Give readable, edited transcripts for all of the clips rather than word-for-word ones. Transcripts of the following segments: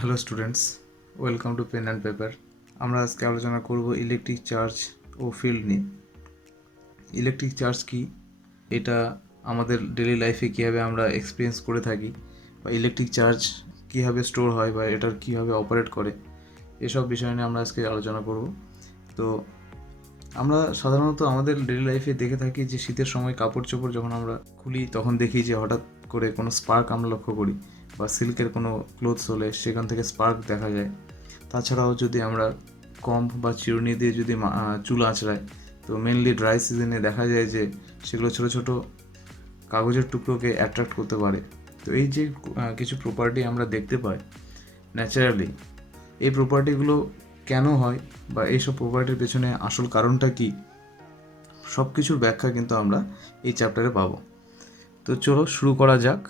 Hello students, welcome to pen and paper. আমরা আজকে আলোচনা করব ইলেকট্রিক চার্জ ও ফিল্ড নিয়ে। ইলেকট্রিক চার্জ কি, এটা আমাদের ডেলি লাইফে কীভাবে আমরা এক্সপিরিয়েন্স করে থাকি, বা ইলেকট্রিক চার্জ কীভাবে স্টোর হয় বা এটার কীভাবে অপারেট করে, এসব বিষয় নিয়ে আমরা আজকে আলোচনা করব। তো আমরা সাধারণত আমাদের ডেলি লাইফে দেখে থাকি যে শীতের সময় কাপড় চোপড় যখন আমরা খুলি তখন দেখি যে হঠাৎ করে কোনো স্পার্ক আমরা লক্ষ্য করি, বা সিল্কের কোনো ক্লোথস হলে সেখান থেকে স্পার্ক দেখা যায়। তাছাড়াও যদি আমরা কম্প বা চিরুনি দিয়ে যদি চুল আঁচড়াই, তো মেনলি ড্রাই সিজনে দেখা যায় যে সেগুলো ছোটো ছোটো কাগজের টুকরোকে অ্যাট্রাক্ট করতে পারে। তো এই যে কিছু প্রপার্টি আমরা দেখতে পাই ন্যাচারালি, এই প্রপার্টিগুলো কেন হয় বা এইসব প্রপার্টির পেছনে আসল কারণটা কী, সব কিছুর ব্যাখ্যা কিন্তু আমরা এই চ্যাপ্টারে পাবো। তো চলো শুরু করা যাক।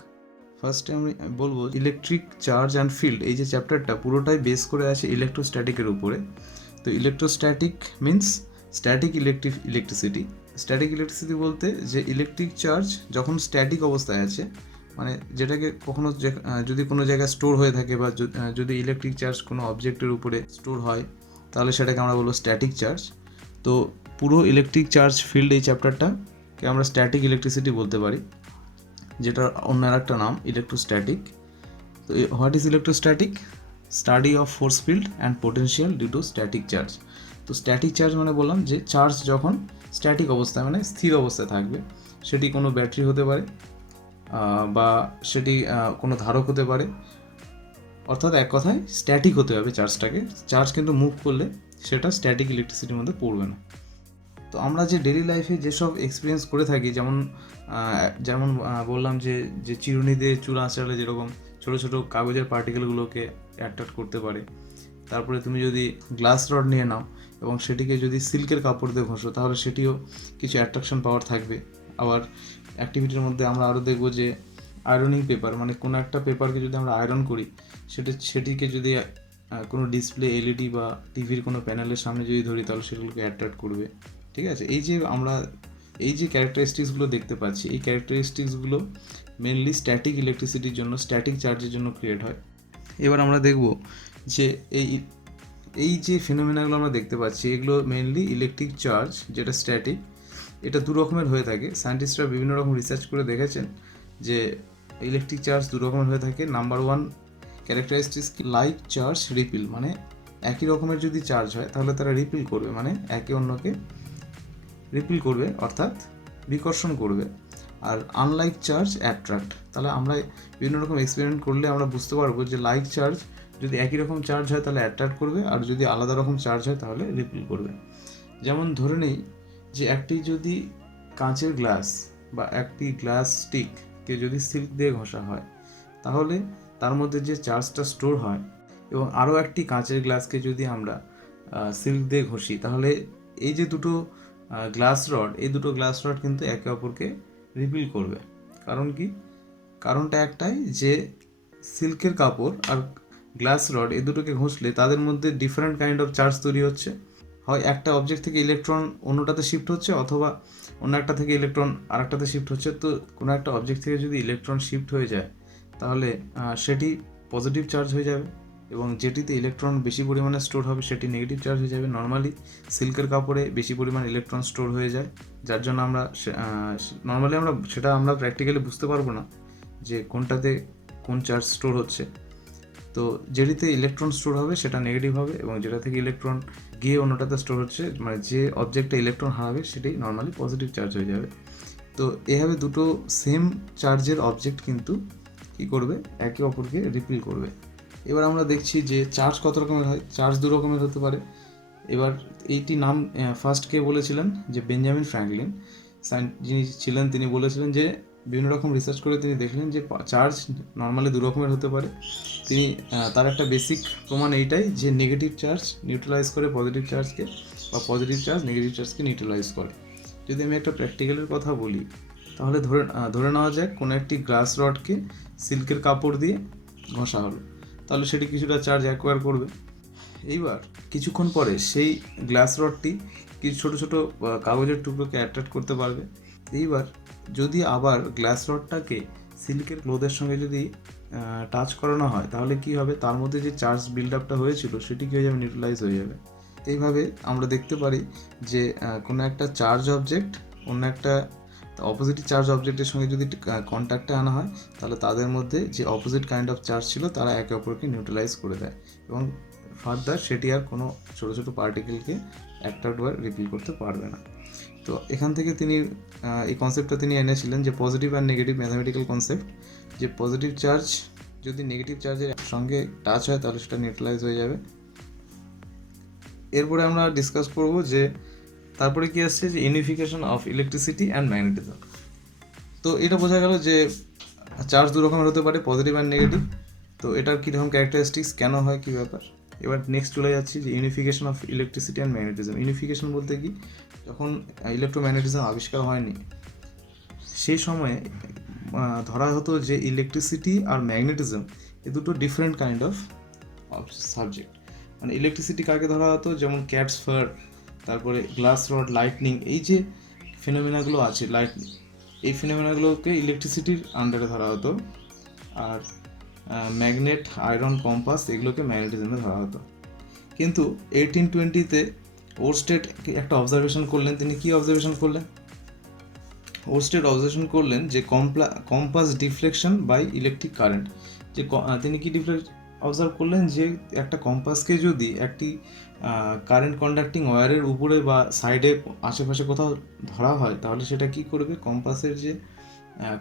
ফার্স্টে আমি বলবো ইলেকট্রিক চার্জ অ্যান্ড ফিল্ড, এই যে চ্যাপ্টারটা পুরোটাই বেস করে আছে ইলেকট্রোস্ট্যাটিকের উপরে। তো electrostatic means static electricity. Static electricity বলতে যে ইলেকট্রিক চার্জ যখন স্ট্যাটিক অবস্থায় আছে, মানে যেটাকে কখনো যদি কোনো জায়গায় স্টোর হয়ে থাকে বা যদি ইলেকট্রিক চার্জ কোনো অবজেক্টের উপরে স্টোর হয়, তাহলে সেটাকে আমরা বলবো স্ট্যাটিক চার্জ। তো পুরো ইলেকট্রিক চার্জ ফিল্ড এই চ্যাপ্টারটাকে আমরা স্ট্যাটিক ইলেকট্রিসিটি বলতে পারি, যেটা অন্য একটা নাম ইলেকট্রোস্ট্যাটিক। তো what is electrostatic? Study of force field and potential due to static charge. তো স্ট্যাটিক চার্জ মানে বললাম যে চার্জ যখন স্ট্যাটিক অবস্থায় মানে স্থির অবস্থায় থাকবে, সেটি কোনো ব্যাটারি হতে পারে বা সেটি কোনো ধারক হতে পারে, অর্থাৎ এক কথায় স্ট্যাটিক হতে হবে চার্জটাকে। চার্জ কিন্তু মুভ করলে সেটা স্ট্যাটিক ইলেকট্রিসিটির মধ্যে পড়বে না। তো আমরা যে ডেলি লাইফে যেসব এক্সপিরিয়েন্স করে থাকি, যেমন যেমন বললাম যে যে চিরুনি দিয়ে চুল আঁচড়ালে যেরকম ছোটো ছোটো কাগজের পার্টিকেলগুলোকে অ্যাট্রাক্ট করতে পারে। তারপরে তুমি যদি গ্লাস রড নিয়ে নাও এবং সেটিকে যদি সিল্কের কাপড় দিয়ে ঘষো, তাহলে সেটিও কিছু অ্যাট্রাকশন পাওয়ার থাকবে। আবার অ্যাক্টিভিটির মধ্যে আমরা আরও দেখবো যে আয়রনিং পেপার, মানে কোনো একটা পেপারকে যদি আমরা আয়রন করি, সেটিকে যদি কোনো ডিসপ্লে এলইডি বা টিভির কোনো প্যানেলের সামনে যদি ধরি, তাহলে সেগুলোকে অ্যাট্রাক্ট করবে। ঠিক আছে, এই যে আমরা এই যে ক্যারেক্টারিস্টিক্সগুলো দেখতে পাচ্ছি, এই ক্যারেক্টারিস্টিক্সগুলো মেনলি স্ট্যাটিক ইলেকট্রিসিটির জন্য, স্ট্যাটিক চার্জের জন্য ক্রিয়েট হয়। এবার আমরা দেখব যে এই যে ফিনোমেনাগুলো আমরা দেখতে পাচ্ছি, এগুলো মেনলি ইলেকট্রিক চার্জ যেটা স্ট্যাটিক, এটা দু রকমের হয়ে থাকে। সায়েন্টিস্টরা বিভিন্ন রকম রিসার্চ করে দেখেছেন যে ইলেকট্রিক চার্জ দু রকমের হয়ে থাকে। Number one characteristics like charge repeal, মানে একই রকমের যদি চার্জ হয় তাহলে তারা রিপিল করবে, মানে একে অন্যকে রিপিল করবে অর্থাৎ বিকর্ষণ করবে। আর আনলাইক চার্জ অ্যাট্রাক্ট, তাহলে আমরা বিভিন্ন রকম এক্সপেরিমেন্ট করলে আমরা বুঝতে পারবো যে লাইক চার্জ যদি একই রকম চার্জ হয় তাহলে অ্যাট্রাক্ট করবে, আর যদি আলাদা রকম চার্জ হয় তাহলে রিপিল করবে। যেমন ধরে নেই যে একটি যদি কাঁচের গ্লাস বা একটি গ্লাস স্টিককে যদি সিল্ক দিয়ে ঘষা হয়, তাহলে তার মধ্যে যে চার্জটা স্টোর হয়, এবং আরও একটি কাঁচের গ্লাসকে যদি আমরা সিল্ক দিয়ে ঘষি, তাহলে এই যে দুটো গ্লাস রড, এই দুটো গ্লাস রড কিন্তু একে অপরকে রিপিল করবে। কারণ কি? কারণটা একটাই যে সিল্কের কাপড় আর গ্লাস রড এই দুটোকে ঘষলে তাদের মধ্যে ডিফারেন্ট কাইন্ড অফ চার্জ তৈরি হচ্ছে। হয় একটা অবজেক্ট থেকে ইলেকট্রন অন্যটাতে শিফট হচ্ছে, অথবা অন্য একটা থেকে ইলেকট্রন আর একটাতে শিফট হচ্ছে। তো কোনো একটা অবজেক্ট থেকে যদি ইলেকট্রন শিফট হয়ে যায়, তাহলে সেটি পজিটিভ চার্জ হয়ে যাবে, এবং যেটিতে ইলেকট্রন বেশি পরিমাণে স্টোর হবে সেটি নেগেটিভ চার্জ হয়ে যাবে। নর্মালি সিল্কের কাপড়ে বেশি পরিমাণ ইলেকট্রন স্টোর হয়ে যায়, যার জন্য আমরা নর্মালি সেটা আমরা প্র্যাকটিক্যালি বুঝতে পারবো না যে কোনটাতে কোন চার্জ স্টোর হচ্ছে। তো যেটিতে ইলেকট্রন স্টোর হবে সেটা নেগেটিভ হবে, এবং যেটা থেকে ইলেকট্রন গিয়ে অন্যটাতে স্টোর হচ্ছে, মানে যে অবজেক্টটা ইলেকট্রন হারাবে সেটি নর্মালি পজিটিভ চার্জ হয়ে যাবে। তো এভাবে দুটো সেম চার্জের অবজেক্ট কিন্তু কী করবে, একে অপরকে রিপিল করবে। এবার আমরা দেখছি যে চার্জ কত রকমের হয়। চার্জ দু রকমের হতে পারে। এবার এইটি নাম ফার্স্ট কে বলেছিলেন, যে বেঞ্জামিন ফ্র্যাঙ্কলিন যিনি ছিলেন, তিনি বলেছিলেন যে বিভিন্ন রকম রিসার্চ করে তিনি দেখলেন যে চার্জ নর্মালি দু রকমের হতে পারে। তিনি তার একটা বেসিক প্রমাণ এইটাই যে নেগেটিভ চার্জ নিউট্রালাইজ করে পজিটিভ চার্জকে, বা পজিটিভ চার্জ নেগেটিভ চার্জকে নিউট্রালাইজ করে। যদি আমি একটা প্র্যাকটিক্যালের কথা বলি, তাহলে ধরে নেওয়া যায় কোনো একটি গ্লাস রডকে সিল্কের কাপড় দিয়ে ঘষা হলো, তাহলে সেটি কিছুটা চার্জ অ্যাকোয়ার করবে। এইবার কিছুক্ষণ পরে সেই গ্লাস রডটি কিছু ছোটো ছোটো কাগজের টুকরোকে অ্যাট্রাক্ট করতে পারবে। এইবার যদি আবার গ্লাস রডটাকে সিল্কের ক্লোথের সঙ্গে যদি টাচ করানো হয় তাহলে কি হবে, তার মধ্যে যে চার্জ বিল্ড আপটা হয়েছিল সেটি কী হয়ে যাবে, নিউট্রালাইজ হয়ে যাবে। এইভাবে আমরা দেখতে পারি যে কোনো একটা চার্জ অবজেক্ট অন্য একটা অপোজিট চার্জ অবজেক্টের সঙ্গে যদি কন্ট্যাক্টে আনা হয় তাহলে তাদের মধ্যে যে অপোজিট কাইন্ড অফ চার্জ ছিল তারা একে অপরকে নিউট্রালাইজ করে দেয় এবং ফার্দার সেটি আর কোনো ছোটো ছোটো পার্টিকেলকে অ্যাট্রাক্ট বা রিপিল করতে পারবে না। তো এখান থেকে তিনি এই কনসেপ্টটা তিনি এনেছিলেন যে পজিটিভ আর নেগেটিভ ম্যাথামেটিক্যাল কনসেপ্ট, যে পজিটিভ চার্জ যদি নেগেটিভ চার্জের সঙ্গে টাচ হয় তাহলে সেটা নিউট্রালাইজ হয়ে যাবে। এরপরে আমরা ডিসকাস করব যে তারপরে কি আসছে, যে unification of electricity and magnetism. তো এটা বোঝা গেল যে চার্জ দু রকমের হতে পারে, পজিটিভ অ্যান্ড নেগেটিভ। তো এটার কীরকম ক্যারেক্টারিস্টিক্স, কেন হয়, কী ব্যাপার। এবার নেক্সট চলে যাচ্ছি যে unification of electricity and magnetism. Unification বলতে কি, যখন ইলেকট্রোম্যাগনেটিজম আবিষ্কার হয়নি সেই সময়ে ধরা হতো যে ইলেকট্রিসিটি আর ম্যাগনেটিজম এ দুটো ডিফারেন্ট কাইন্ড অফ সাবজেক্ট। মানে ইলেকট্রিসিটি কাকে ধরা হতো, যেমন ক্যাটস ফার, তারপরে গ্লাস রড, লাইটনিং, এই যে ফিনোমিনাগুলো আছে, লাইটনিং, এই ফিনোমিনাগুলোকে ইলেকট্রিসিটির আন্ডারে ধরা হতো। আর ম্যাগনেট, আয়রন, কম্পাস এগুলোকে ম্যাগনেটিজমে ধরা হতো। কিন্তু 1820-তে ওরস্টেড একটা অবজারভেশন করলেন। তিনি কি অবজারভেশন করলেন, ওরস্টেড অবজারভেশন করলেন যে compass deflection by electric current. যে তিনি কি অবজার্ভ করলেন যে একটা কম্পাসকে যদি একটি কারেন্ট কন্ডাক্টিং ওয়্যারের উপরে বা সাইডে আশেপাশে কোথাও ধরা হয় তাহলে সেটা কি করবে, কম্পাসের যে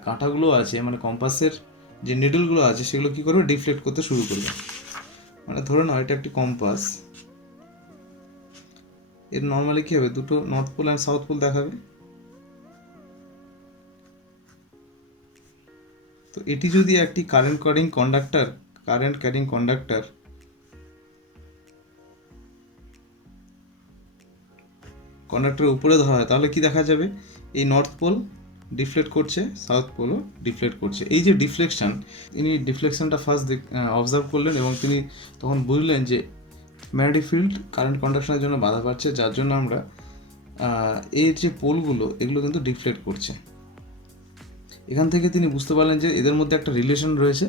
কাঁটাগুলো আছে, মানে কম্পাসের যে নিডলগুলো আছে সেগুলো কি করবে, ডিফ্লেক্ট করতে শুরু করবে। মানে ধরে নাও এটা একটি কম্পাস, এর নর্মালি কী হবে, দুটো north pole and south pole দেখাবে। তো এটি যদি একটি কারেন্ট ক্যারিং কন্ডাক্টরের উপরে ধরা হয় তাহলে কি দেখা যাবে, এই নর্থ পোল ডিফ্লেক্ট করছে, সাউথ পোলও ডিফ্লেক্ট করছে। এই যে ডিফ্লেকশন, তিনি ডিফ্লেকশনটা ফার্স্ট অবজার্ভ করলেন এবং তিনি তখন বুঝলেন যে ম্যাগনেটিক ফিল্ড কারেন্ট কন্ডাকশনের জন্য বাধা পাচ্ছে, যার জন্য আমরা এর যে পোলগুলো এগুলো কিন্তু ডিফ্লেক্ট করছে। এখান থেকে তিনি বুঝতে পারলেন যে এদের মধ্যে একটা রিলেশন রয়েছে,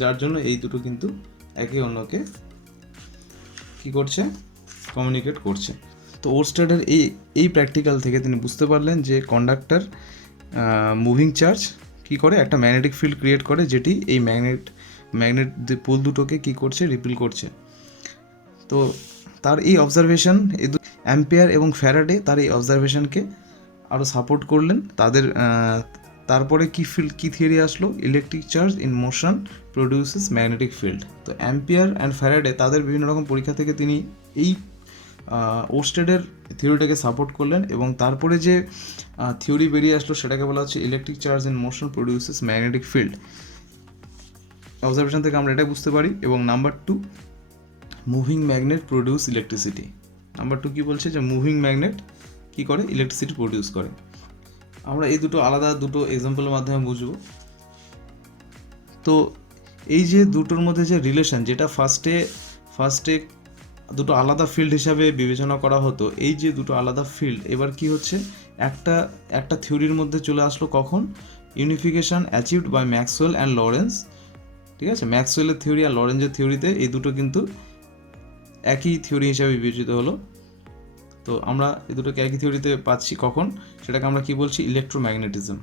যার জন্য এই দুটো কিন্তু একে অন্যকে কি করছে, কমিউনিকেট করছে। তো ওরস্টেডের এই প্র্যাকটিক্যাল থেকে তিনি বুঝতে পারলেন যে কন্ডাক্টর মুভিং চার্জ কি করে, একটা ম্যাগনেটিক ফিল্ড ক্রিয়েট করে, যেটি এই ম্যাগনেট পোল দুটোকে কি করছে, রিপিল করছে। তো তার এই অবজারভেশন, অ্যাম্পিয়ার এবং ফ্যারাডে তার এই অবজারভেশনকে আরও সাপোর্ট করলেন। তারপরে কি থিওরি আসলো, electric charge in motion produces magnetic field. তো অ্যাম্পিয়ার অ্যান্ড ফ্যারাডে তাদের বিভিন্ন রকম পরীক্ষা থেকে তিনি এই ওরস্টেডের থিওরিটাকে সাপোর্ট করলেন এবং তারপরে যে থিওরি বেরিয়ে আসলো সেটাকে বলা হচ্ছে electric charge in motion produces magnetic field. Observation থেকে আমরা এটাই বুঝতে পারি। এবং number 2, moving magnet produce electricity. Number 2 কী বলছে, যে মুভিং ম্যাগনেট কী করে, ইলেকট্রিসিটি প্রডিউস করে। আমরা এই দুটো আলাদা দুটো এক্সাম্পলের মাধ্যমে বুঝবো। তো এই যে দুটোর মধ্যে যে রিলেশন, যেটা ফার্স্টে দুটো আলাদা ফিল্ড হিসাবে বিবেচনা করা হতো, এই যে দুটো আলাদা ফিল্ড এবার কি হচ্ছে, একটা থিওরির মধ্যে চলে আসলো। কখন, unification achieved by Maxwell and Lorentz. ঠিক আছে, ম্যাক্সওয়েলের থিওরি আর লরেন্সের থিওরিতে এই দুটো কিন্তু একই থিওরি হিসাবে বিবেচিত হলো। তো আমরা এই দুটোকে একই থিওরিতে পাচ্ছি কখন, সেটাকে আমরা কি বলছি, ইলেকট্রোম্যাগনেটিজম।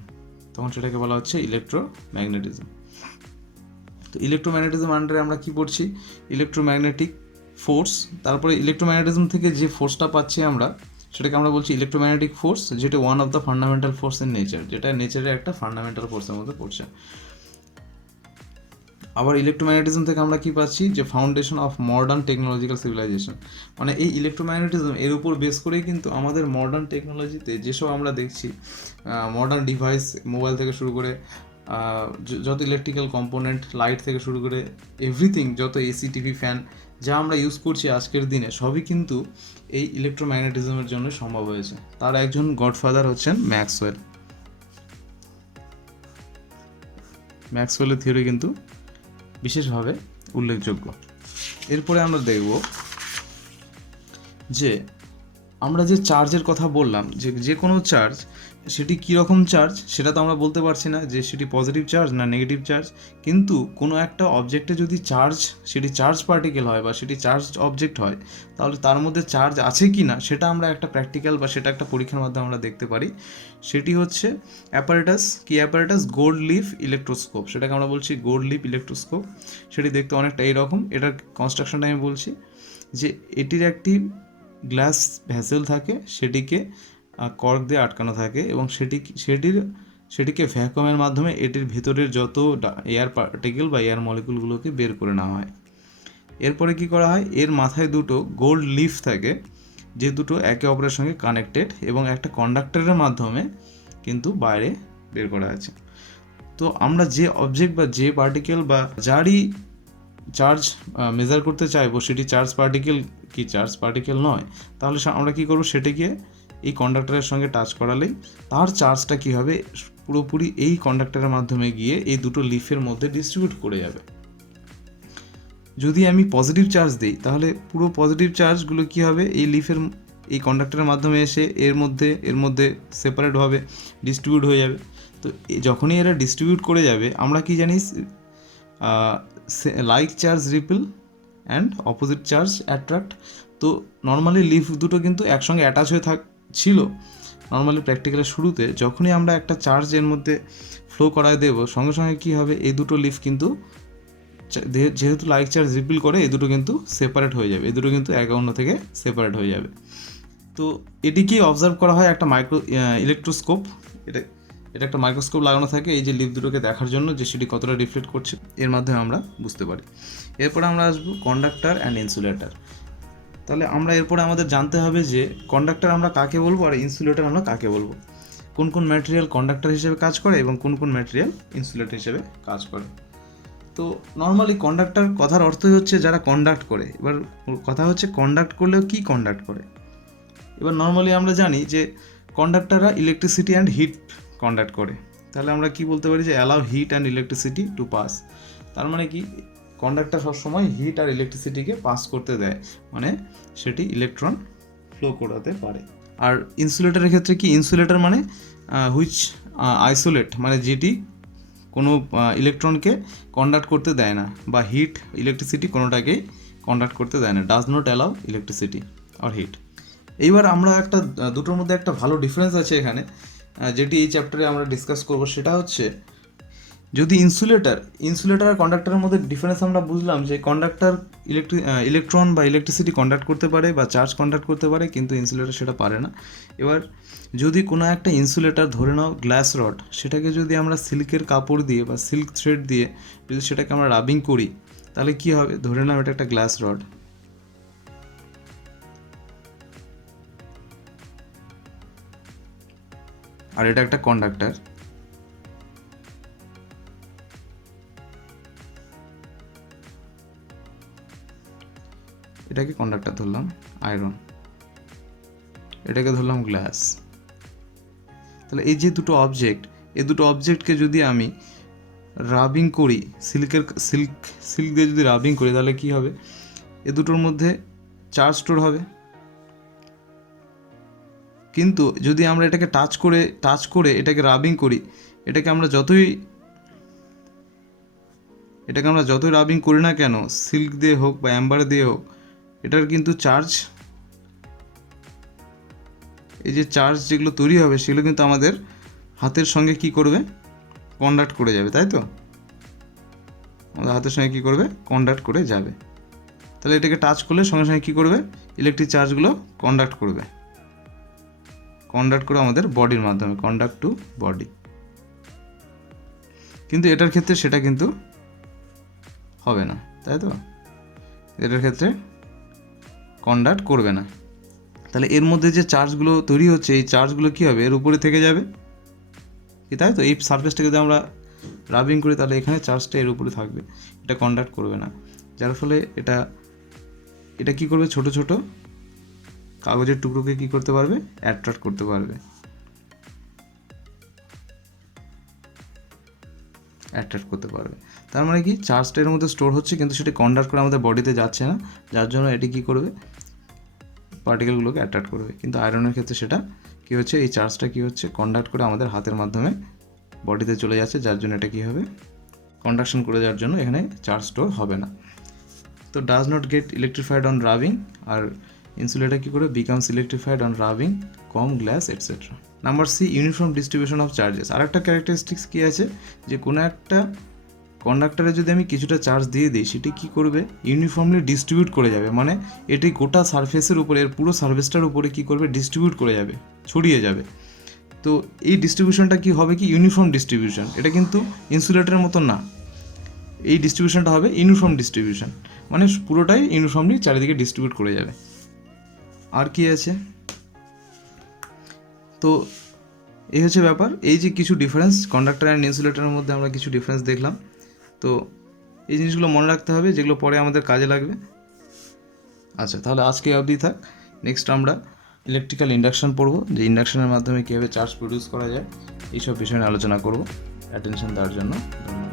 তখন সেটাকে বলা হচ্ছে ইলেকট্রোম্যাগনেটিজম। তো ইলেকট্রোম্যাগনেটিজম আন্ডারে আমরা কি পড়ছি, ইলেকট্রোম্যাগনেটিক ফোর্স। তারপরে ইলেকট্রোম্যাগনেটিজম থেকে যে ফোর্সটা পাচ্ছি আমরা সেটাকে আমরা বলছি ইলেকট্রোম্যাগনেটিক ফোর্স, যেটা one of the fundamental force in nature, যেটা নেচারের একটা ফান্ডামেন্টাল ফোর্সের মধ্যে পড়ছে। আবার ইলেকট্রোম্যাগনেটিজম থেকে আমরা কি পাচ্ছি, যে foundation of modern technological civilisation. মানে এই ইলেকট্রোম্যাগনেটিজম এর উপর বেস করেই কিন্তু আমাদের মডার্ন টেকনোলজিতে যেসব আমরা দেখছি, মডার্ন ডিভাইস, মোবাইল থেকে শুরু করে যত ইলেকট্রিক্যাল কম্পোনেন্ট, লাইট থেকে শুরু করে এভরিথিং, যত এসি, টিভি, ফ্যান যা আমরা ইউজ করছি আজকের দিনে, সবই কিন্তু এই ইলেকট্রোম্যাগনেটিজমের জন্য সম্ভব হয়েছে। তার একজন গডফাদার হচ্ছেন ম্যাক্সওয়েলের থিওরি কিন্তু বিশেষভাবে উল্লেখযোগ্য। এরপরে আমরা দেখব যে আমরা যে চার্জের কথা বললাম, যে কোনো চার্জ সেটি কীরকম চার্জ সেটা তো আমরা বলতে পারছি না যে সেটি পজিটিভ চার্জ না নেগেটিভ চার্জ, কিন্তু কোনো একটা অবজেক্টে যদি চার্জ, সেটি চার্জ পার্টিকেল হয় বা সেটি চার্জ অবজেক্ট হয়, তাহলে তার মধ্যে চার্জ আছে কি না সেটা আমরা একটা প্র্যাকটিক্যাল বা সেটা একটা পরীক্ষার মাধ্যমে আমরা দেখতে পারি। সেটি হচ্ছে অ্যাপারেটাস, কি অ্যাপারেটাস, গোল্ড লিফ ইলেকট্রোস্কোপ, সেটাকে আমরা বলছি গোল্ড লিফ ইলেকট্রোস্কোপ। সেটি দেখতে অনেকটা এইরকম। এটার কনস্ট্রাকশনটা আমি বলছি যে এটির একটি গ্লাস ভ্যাসেল থাকে, সেটিকে কর্ক দিয়ে আটকানো থাকে এবং সেটিকে ভ্যাকুয়ামের মাধ্যমে এটির ভেতরের যত এয়ার পার্টিকেল বা এয়ার মলিকুলগুলোকে বের করে নেওয়া হয়। এরপরে কি করা হয়, এর মাথায় দুটো গোল্ড লিফ থাকে, যে দুটো একে অপরের সঙ্গে কানেক্টেড এবং একটা কন্ডাক্টরের মাধ্যমে কিন্তু বাইরে বের করা আছে। তো আমরা যে অবজেক্ট বা যে পার্টিকেল বা যারই চার্জ মেজার করতে চাইবো সেটি চার্জ পার্টিকেল কি চার্জ পার্টিকেল নয়, তাহলে আমরা কী করবো, সেটিকে এই কন্ডাক্টরের সঙ্গে টাচ করালেই তার চার্জটা কী হবে, পুরোপুরি এই কন্ডাক্টরের মাধ্যমে গিয়ে এই দুটো লিফের মধ্যে ডিস্ট্রিবিউট করে যাবে। যদি আমি পজিটিভ চার্জ দিই তাহলে পুরো পজিটিভ চার্জগুলো কী হবে, এই কন্ডাক্টরের মাধ্যমে এসে এর মধ্যে সেপারেটভাবে ডিস্ট্রিবিউট হয়ে যাবে। তো যখনই এরা ডিস্ট্রিবিউট করে যাবে, আমরা কি জানি, like charge repel and opposite charge attract. তো নর্মালি লিফ দুটো কিন্তু একসঙ্গে অ্যাটাচ হয়ে ছিল নর্মালি প্র্যাকটিক্যালের শুরুতে। যখনই আমরা একটা চার্জ এর মধ্যে ফ্লো করায় দেবো, সঙ্গে সঙ্গে কী হবে, এই দুটো লিফ কিন্তু যেহেতু লাইক চার্জ রিপিল করে, এই দুটো কিন্তু সেপারেট হয়ে যাবে, এই দুটো কিন্তু একে অন্য থেকে সেপারেট হয়ে যাবে। তো এটিকেই অবজার্ভ করা হয় একটা ইলেকট্রোস্কোপ। এটা একটা মাইক্রোস্কোপ লাগানো থাকে এই যে লিফ দুটোকে দেখার জন্য যে সেটি কতটা রিফ্লেক্ট করছে, এর মাধ্যমে আমরা বুঝতে পারি। এরপরে আমরা আসবো কন্ডাক্টর অ্যান্ড ইনসুলেটর। তাহলে আমরা এরপরে আমাদের জানতে হবে যে কন্ডাক্টর আমরা কাকে বলবো আর ইনসুলেটর আমরা কাকে বলবো, কোন কোন ম্যাটেরিয়াল কন্ডাক্টর হিসেবে কাজ করে এবং কোন কোন ম্যাটেরিয়াল ইনসুলেটর হিসেবে কাজ করে। তো নর্মালি কন্ডাক্টর কথার অর্থই হচ্ছে যারা কন্ডাক্ট করে। এবার কথা হচ্ছে কন্ডাক্ট করলেও কি কন্ডাক্ট করে। এবার নর্মালি আমরা জানি যে কন্ডাক্টররা ইলেকট্রিসিটি অ্যান্ড হিট কন্ডাক্ট করে। তাহলে আমরা কি বলতে পারি যে allow heat and electricity to pass. তার মানে কি, কন্ডাক্টর সবসময় হিট আর ইলেকট্রিসিটিকে পাস করতে দেয়, মানে সেটি ইলেকট্রন ফ্লো করাতে পারে। আর ইনসুলেটরের ক্ষেত্রে কি, ইনসুলেটর মানে হুইচ আইসোলেট, মানে যেটি কোনো ইলেকট্রনকে কন্ডাক্ট করতে দেয় না, বা হিট ইলেকট্রিসিটি কোনোটাকেই কন্ডাক্ট করতে দেয় না, does not allow electricity or heat. এইবার আমরা দুটোর মধ্যে একটা ভালো ডিফারেন্স আছে এখানে, যেটি এই চ্যাপ্টারে আমরা ডিসকাস করব। সেটা হচ্ছে, যদি ইনসুলেটর আর কন্ডাক্টরের মধ্যে ডিফারেন্স আমরা বুঝলাম যে কন্ডাক্টর ইলেকট্রন বা ইলেকট্রিসিটি কন্ডাক্ট করতে পারে বা চার্জ কন্ডাক্ট করতে পারে, কিন্তু ইনসুলেটর সেটা পারে না। এবার যদি কোনো একটা ইনসুলেটর, ধরে নাও গ্লাস রড, সেটাকে যদি আমরা সিল্কের কাপড় দিয়ে বা সিল্ক থ্রেড দিয়ে যদি সেটাকে আমরা রাবিং করি, তাহলে কি হবে, ধরে নাও এটা একটা গ্লাস রড, আর এটা একটা কন্ডাক্টর। এটাকে কন্ডাক্টর ধরলাম আয়রন, এটাকে ধরলাম গ্লাস। তাহলে এই যে দুটো অবজেক্টকে যদি আমি রাবিং করি, সিল্ক দিয়ে যদি রাবিং করি, তাহলে কি হবে, এ দুটোর মধ্যে চার্জ স্টোর হবে। কিন্তু যদি আমরা এটাকে টাচ করে এটাকে রাবিং করি, এটাকে আমরা যতই রাবিং করি না কেন, সিল্ক দিয়ে হোক বা অ্যাম্বার দিয়ে হোক, এটার কিন্তু এই যে চার্জ যেগুলো তৈরি হবে সেগুলো কিন্তু আমাদের হাতের সঙ্গে কি করবে, কন্ডাক্ট করে যাবে, তাই তো, আমাদের হাতের সঙ্গে কি করবে, কন্ডাক্ট করে যাবে। তাহলে এটাকে টাচ করলে সঙ্গে সঙ্গে কী করবে, ইলেকট্রিক চার্জগুলো কন্ডাক্ট করে আমাদের বডির মাধ্যমে, কন্ডাক্ট টু বডি। কিন্তু এটার ক্ষেত্রে সেটা কিন্তু হবে না, তাই তো, এটার ক্ষেত্রে কন্ডাক্ট করবে না। তাহলে এর মধ্যে যে চার্জগুলো তৈরি হচ্ছে, এই চার্জগুলো কী হবে, এর উপরে থেকে যাবে, তাই তো। এই সারফেসটাকে যদি আমরা রাবিং করি, তাহলে এখানে চার্জটা এর উপরে থাকবে, এটা কন্ডাক্ট করবে না। যার ফলে এটা কী করবে, ছোট ছোট কাগজের টুকরোকে কী করতে পারবে, অ্যাট্রাক্ট করতে পারবে, তার মানে কি, চার্জটা এর মধ্যে স্টোর হচ্ছে কিন্তু সেটি কন্ডাক্ট করে আমাদের বডিতে যাচ্ছে না, যার জন্য এটি কী করবে, পার্টিকেলগুলোকে অ্যাট্রাক্ট করবে। কিন্তু আয়রনের ক্ষেত্রে সেটা কী হচ্ছে, এই চার্জটা কী হচ্ছে, কন্ডাক্ট করে আমাদের হাতের মাধ্যমে বডিতে চলে যাচ্ছে, যার জন্য এটা কী হবে, কন্ডাকশন করে যাওয়ার জন্য এখানে চার্জ স্টোর হবে না। তো does not get electrified on rubbing, আর ইনসুলেটার কী করে, becomes electrified on rubbing, comb glass etcetera. Number C, uniform distribution of charges. আর একটা ক্যারেক্টারিস্টিক্স কী আছে, যে কোনো একটা কন্ডাক্টরে যদি আমি কিছুটা চার্জ দিয়ে দিই, সেটি কী করবে, ইউনিফর্মলি ডিস্ট্রিবিউট করে যাবে, মানে এটি গোটা সারফেসের উপরে, এর পুরো সারফেসটার উপরে কী করবে, ডিস্ট্রিবিউট করে যাবে, ছড়িয়ে যাবে। তো এই ডিস্ট্রিবিউশনটা কী হবে, কি ইউনিফর্ম ডিস্ট্রিবিউশন। এটা কিন্তু ইনসুলেটরের মতো না, এই ডিস্ট্রিবিউশনটা হবে ইউনিফর্ম ডিস্ট্রিবিউশন, মানে পুরোটাই ইউনিফর্মলি চারিদিকে ডিস্ট্রিবিউট করে যাবে। আর কি আছে, তো এই হচ্ছে ব্যাপার। এই যে কিছু ডিফারেন্স কন্ডাক্টর অ্যান্ড ইনসুলেটরের মধ্যে আমরা কিছু ডিফারেন্স দেখলাম, তো এই জিনিসগুলো মনে রাখতে হবে, যেগুলো পরে আমাদের কাজে লাগবে। আচ্ছা, তাহলে আজকে অবধি থাক। নেক্সট আমরা ইলেকট্রিক্যাল ইন্ডাকশন পড়বো, যে ইন্ডাকশনের মাধ্যমে কীভাবে চার্জ প্রডিউস করা যায়, এইসব বিষয় নিয়ে আলোচনা করব। অ্যাটেনশন দেওয়ার জন্য ধন্যবাদ।